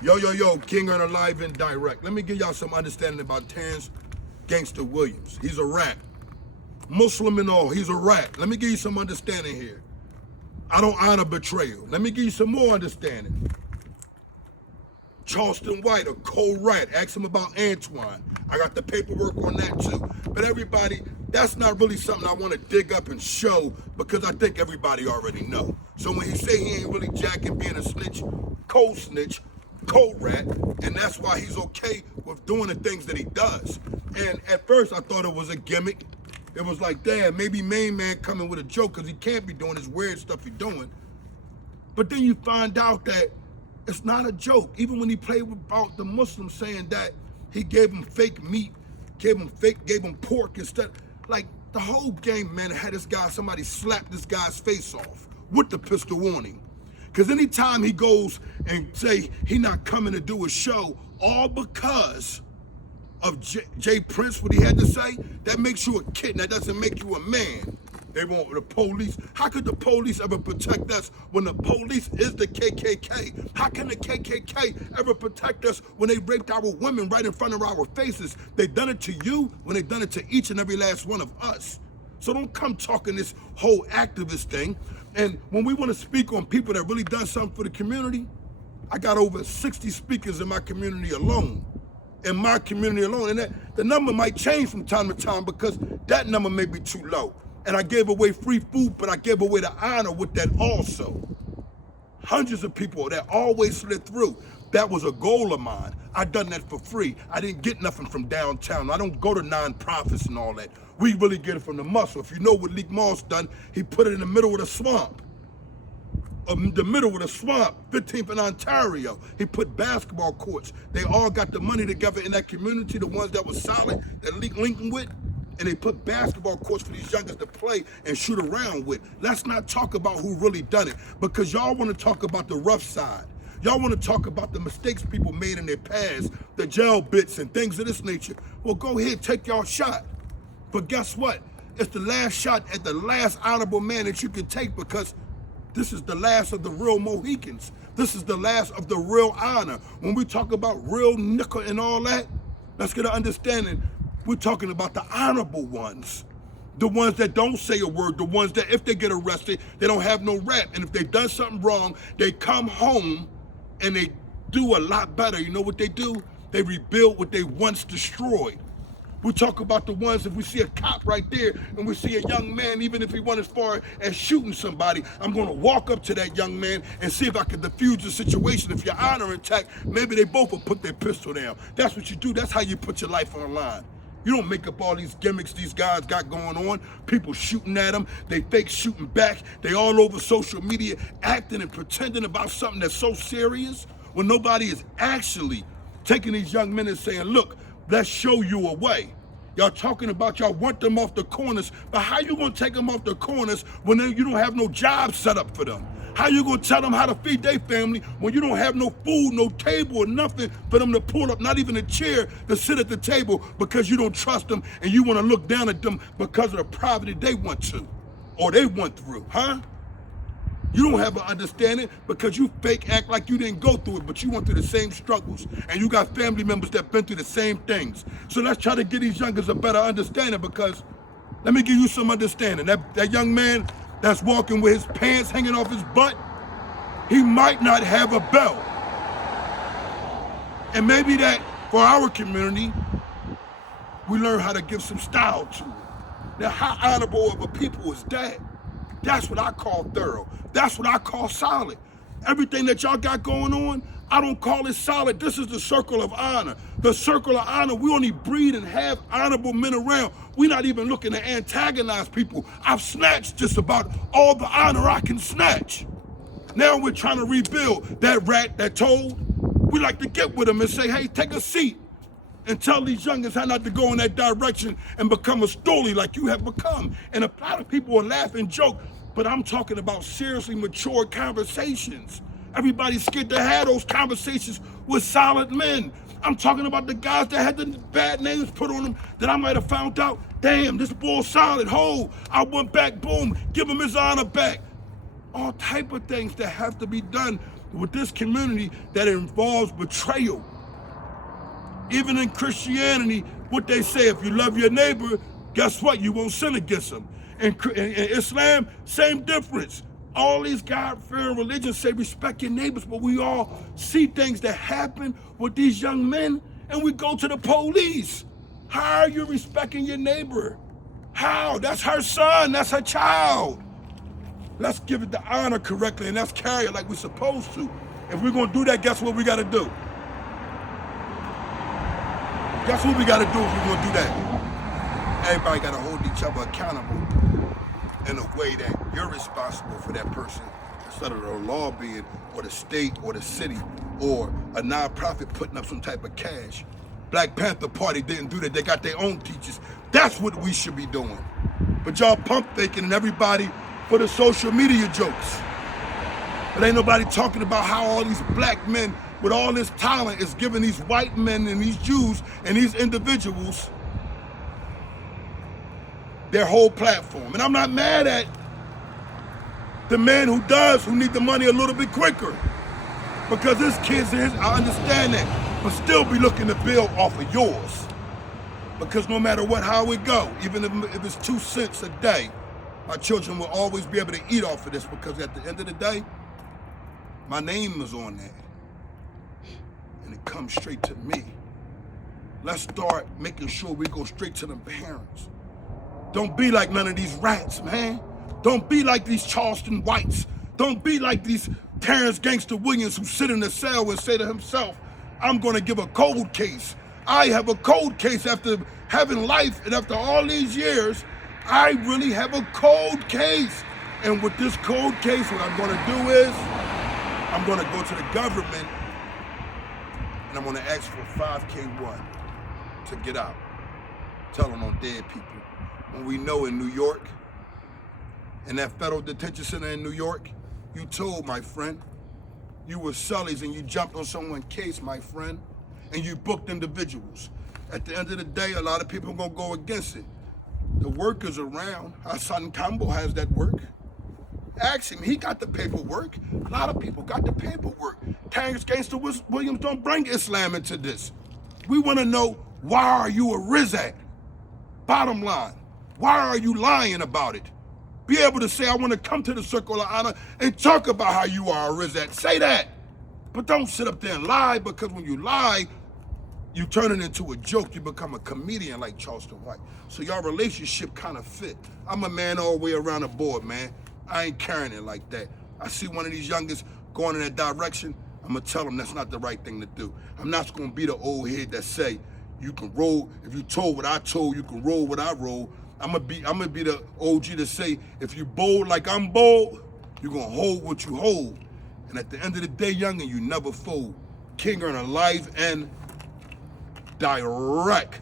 Yo, King Earner live and direct. Let me give y'all some understanding about Terrance Gangster Williams. He's a rat. Muslim and all, he's a rat. Let me give you some understanding here. I don't honor betrayal. Let me give you some more understanding. Charleston White, a cold rat. Ask him about Antoine. I got the paperwork on that too. But everybody, that's not really something I want to dig up and show because I think everybody already know. So when he say he ain't really jacking being a snitch, cold rat, and that's why he's okay with doing the things that he does. And at first I thought it was a gimmick. It was like, damn, maybe Main Man coming with a joke because he can't be doing this weird stuff he's doing. But then you find out that it's not a joke. Even when he played about the Muslims saying that he gave him fake meat, gave him pork instead. Like the whole game, man, had somebody slap this guy's face off with the pistol warning. Because anytime he goes and say he not coming to do a show, all because of Jay Prince, what he had to say, that makes you a kid, and that doesn't make you a man. They want the police. How could the police ever protect us when the police is the KKK? How can the KKK ever protect us when they raped our women right in front of our faces? They done it to you when they done it to each and every last one of us. So don't come talking this whole activist thing. And when we want to speak on people that really done something for the community, I got over 60 speakers in my community alone. And that the number might change from time to time because that number may be too low. And I gave away free food, but I gave away the honor with that also. Hundreds of people that always slid through. That was a goal of mine. I done that for free. I didn't get nothing from downtown. I don't go to non-profits and all that. We really get it from the muscle. If you know what Leek Moss done, he put it in the middle of the swamp. 15th and Ontario. He put basketball courts. They all got the money together in that community, the ones that was solid, that Leek Lincoln with, and they put basketball courts for these youngers to play and shoot around with. Let's not talk about who really done it, because y'all want to talk about the rough side. Y'all want to talk about the mistakes people made in their past, the jail bits and things of this nature. Well, go ahead, take y'all shot. But guess what? It's the last shot at the last honorable man that you can take, because this is the last of the real Mohicans. This is the last of the real honor. When we talk about real nickel and all that, let's get an understanding. We're talking about the honorable ones. The ones that don't say a word, the ones that if they get arrested, they don't have no rap. And if they done something wrong, they come home and they do a lot better. You know what they do? They rebuild what they once destroyed. We talk about the ones, if we see a cop right there and we see a young man, even if he went as far as shooting somebody, I'm gonna walk up to that young man and see if I can defuse the situation. If your honor intact, maybe they both will put their pistol down. That's what you do. That's how you put your life on the line. You don't make up all these gimmicks these guys got going on. People shooting at them, they fake shooting back. They all over social media acting and pretending about something that's so serious when nobody is actually taking these young men and saying, look, let's show you a way. Y'all talking about y'all want them off the corners, but how you gonna take them off the corners when you don't have no job set up for them? How you gonna tell them how to feed their family when you don't have no food, no table, or nothing for them to pull up, not even a chair to sit at the table because you don't trust them and you wanna look down at them because of the poverty they went to or they went through, huh? You don't have an understanding because you fake act like you didn't go through it, but you went through the same struggles. And you got family members that been through the same things. So let's try to give these youngers a better understanding, because let me give you some understanding. That young man that's walking with his pants hanging off his butt, he might not have a belt. And maybe that for our community, we learn how to give some style to it. Now, how honorable of a people is that? That's what I call thorough. That's what I call solid. Everything that y'all got going on, I don't call it solid. This is the circle of honor. The circle of honor, we only breed and have honorable men around. We're not even looking to antagonize people. I've snatched just about all the honor I can snatch. Now we're trying to rebuild that rat, that toad. We like to get with them and say, hey, take a seat. And tell these youngins how not to go in that direction and become a stoolie like you have become. And a lot of people will laugh and joke, but I'm talking about seriously mature conversations. Everybody's scared to have those conversations with solid men. I'm talking about the guys that had the bad names put on them that I might have found out, damn, this boy's solid, ho, I went back, boom, give him his honor back. All type of things that have to be done with this community that involves betrayal. Even in Christianity, what they say, if you love your neighbor, guess what? You won't sin against them. In Islam, same difference. All these God-fearing religions say respect your neighbors, but we all see things that happen with these young men, and we go to the police. How are you respecting your neighbor? How? That's her son, that's her child. Let's give it the honor correctly, and let's carry it like we're supposed to. If we're gonna do that, guess what we gotta do? Guess what we gotta do if we're gonna do that? Everybody gotta hold each other accountable in a way that you're responsible for that person instead of the law being, or the state, or the city, or a nonprofit putting up some type of cash. Black Panther Party didn't do that. They got their own teachers. That's what we should be doing. But y'all pump faking and everybody for the social media jokes. But ain't nobody talking about how all these black men with all this talent is giving these white men and these Jews and these individuals their whole platform. And I'm not mad at the man who need the money a little bit quicker. Because his kids, I understand that, but still be looking to build off of yours. Because no matter what, how it go, even if it's 2 cents a day, my children will always be able to eat off of this, because at the end of the day, my name is on that. And it comes straight to me. Let's start making sure we go straight to them parents. Don't be like none of these rats, man. Don't be like these Charleston Whites. Don't be like these Terrance Gangster Williams who sit in the cell and say to himself, I'm gonna give a cold case. I have a cold case after having life, and after all these years, I really have a cold case. And with this cold case, what I'm gonna do is, I'm gonna go to the government and I'm gonna ask for 5K1 to get out. Tell them on dead people. When we know in New York, in that federal detention center in New York, you told, my friend, you were Sullies and you jumped on someone's case, my friend, and you booked individuals. At the end of the day, a lot of people are gonna go against it. The work is around. Hassan Campbell has that work. Ask him, he got the paperwork. A lot of people got the paperwork. Terrance Gangster Williams don't bring Islam into this. We wanna know, why are you a Rizat? Bottom line, why are you lying about it? Be able to say, I want to come to the Circle of Honor and talk about how you are a Rizat. Say that. But don't sit up there and lie, because when you lie, you turn it into a joke. You become a comedian like Charleston White. So your relationship kind of fit. I'm a man all the way around the board, man. I ain't carrying it like that. I see one of these youngest going in that direction, I'm going to tell them that's not the right thing to do. I'm not going to be the old head that say, you can roll, if you told what I told, you can roll what I roll. I'm gonna be the OG to say, if you bold like I'm bold, you're gonna hold what you hold. And at the end of the day, youngin', you never fold. King earn a life and direct.